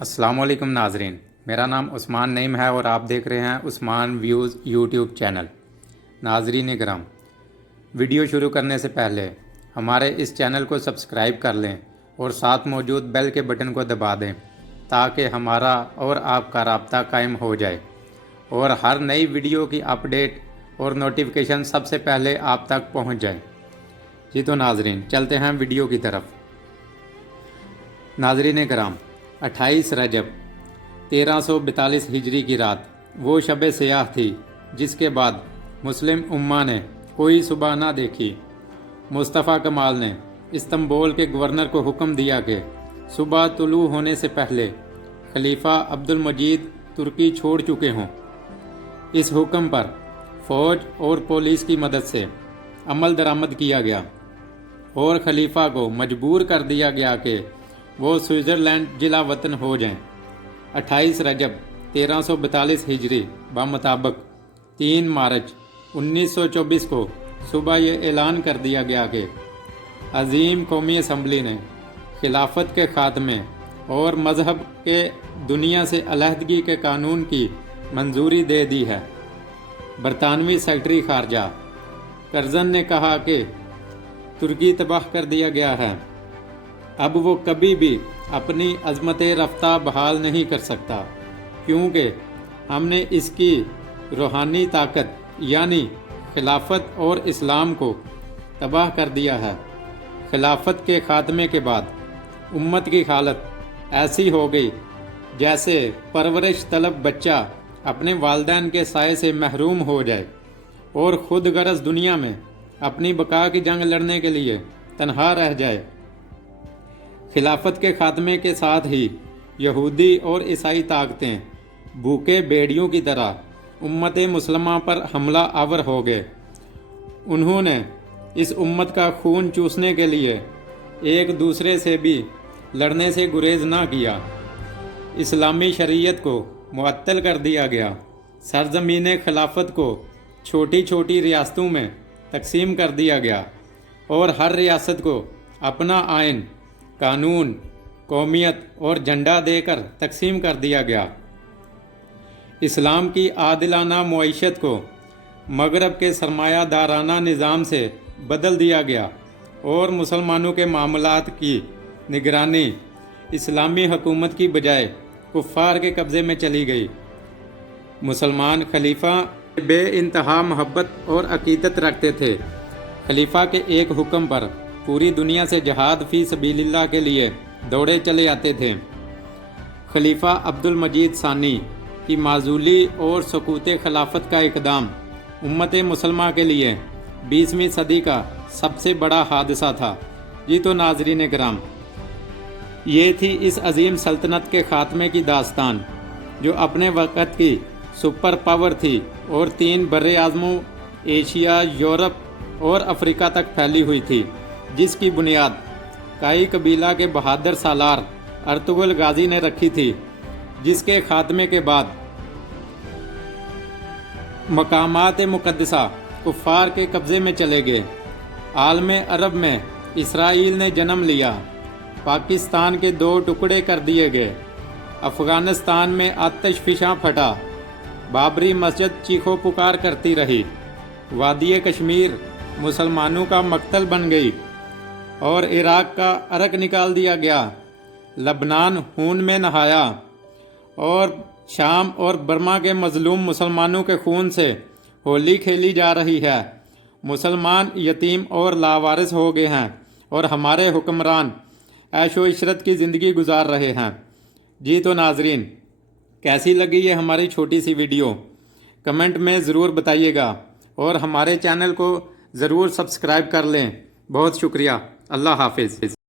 السلام علیکم ناظرین، میرا نام عثمان نعیم ہے اور آپ دیکھ رہے ہیں عثمان ویوز یوٹیوب چینل۔ ناظرین کرام، ویڈیو شروع کرنے سے پہلے ہمارے اس چینل کو سبسکرائب کر لیں اور ساتھ موجود بیل کے بٹن کو دبا دیں تاکہ ہمارا اور آپ کا رابطہ قائم ہو جائے اور ہر نئی ویڈیو کی اپڈیٹ اور نوٹیفیکیشن سب سے پہلے آپ تک پہنچ جائے۔ جی تو ناظرین، چلتے ہیں ویڈیو کی طرف۔ ناظرین کرام، 28 رجب 1342 ہجری کی رات وہ شب سیاہ تھی جس کے بعد مسلم امہ نے کوئی صبح نہ دیکھی۔ مصطفیٰ کمال نے استنبول کے گورنر کو حکم دیا کہ صبح طلوع ہونے سے پہلے خلیفہ عبد المجید ترکی چھوڑ چکے ہوں۔ اس حکم پر فوج اور پولیس کی مدد سے عمل درآمد کیا گیا اور خلیفہ کو مجبور کر دیا گیا کہ وہ سوئٹزرلینڈ جلا وطن ہو جائیں۔ 28 رجب 1342 ہجری بمطابق 3 مارچ 1924 کو صبح یہ اعلان کر دیا گیا کہ عظیم قومی اسمبلی نے خلافت کے خاتمے اور مذہب کے دنیا سے علیحدگی کے قانون کی منظوری دے دی ہے۔ برطانوی سیکرٹری خارجہ کرزن نے کہا کہ ترکی تباہ کر دیا گیا ہے، اب وہ کبھی بھی اپنی عظمت رفتہ بحال نہیں کر سکتا، کیونکہ ہم نے اس کی روحانی طاقت یعنی خلافت اور اسلام کو تباہ کر دیا ہے۔ خلافت کے خاتمے کے بعد امت کی حالت ایسی ہو گئی جیسے پرورش طلب بچہ اپنے والدین کے سائے سے محروم ہو جائے اور خود غرض دنیا میں اپنی بقا کی جنگ لڑنے کے لیے تنہا رہ جائے۔ خلافت کے خاتمے کے ساتھ ہی یہودی اور عیسائی طاقتیں بھوکے بھیڑیوں کی طرح امت مسلمہ پر حملہ آور ہو گئے۔ انہوں نے اس امت کا خون چوسنے کے لیے ایک دوسرے سے بھی لڑنے سے گریز نہ کیا۔ اسلامی شریعت کو معطل کر دیا گیا۔ سرزمین خلافت کو چھوٹی چھوٹی ریاستوں میں تقسیم کر دیا گیا اور ہر ریاست کو اپنا آئین، قانون، قومیت اور جھنڈا دے کر تقسیم کر دیا گیا۔ اسلام کی عادلانہ معیشت کو مغرب کے سرمایہ دارانہ نظام سے بدل دیا گیا اور مسلمانوں کے معاملات کی نگرانی اسلامی حکومت کی بجائے کفار کے قبضے میں چلی گئی۔ مسلمان خلیفہ بے انتہا محبت اور عقیدت رکھتے تھے۔ خلیفہ کے ایک حکم پر پوری دنیا سے جہاد فی سبیل اللہ کے لیے دوڑے چلے آتے تھے۔ خلیفہ عبد المجید ثانی کی معزولی اور سقوط خلافت کا اقدام امت مسلمہ کے لیے 20ویں صدی کا سب سے بڑا حادثہ تھا۔ جی تو ناظرین کرام، یہ تھی اس عظیم سلطنت کے خاتمے کی داستان جو اپنے وقت کی سپر پاور تھی اور 3 براعظموں ایشیا، یورپ اور افریقہ تک پھیلی ہوئی تھی، جس کی بنیاد کائی قبیلہ کے بہادر سالار ارطغرل غازی نے رکھی تھی، جس کے خاتمے کے بعد مقامات مقدسہ کفار کے قبضے میں چلے گئے۔ عالم عرب میں اسرائیل نے جنم لیا، پاکستان کے 2 ٹکڑے کر دیے گئے، افغانستان میں آتش فشاں پھٹا، بابری مسجد چیخو پکار کرتی رہی، وادی کشمیر مسلمانوں کا مقتل بن گئی اور عراق کا عرق نکال دیا گیا، لبنان خون میں نہایا اور شام اور برما کے مظلوم مسلمانوں کے خون سے ہولی کھیلی جا رہی ہے۔ مسلمان یتیم اور لاوارث ہو گئے ہیں اور ہمارے حکمران عیش و عشرت کی زندگی گزار رہے ہیں۔ جی تو ناظرین، کیسی لگی یہ ہماری چھوٹی سی ویڈیو؟ کمنٹ میں ضرور بتائیے گا اور ہمارے چینل کو ضرور سبسکرائب کر لیں۔ بہت شکریہ۔ اللہ حافظ۔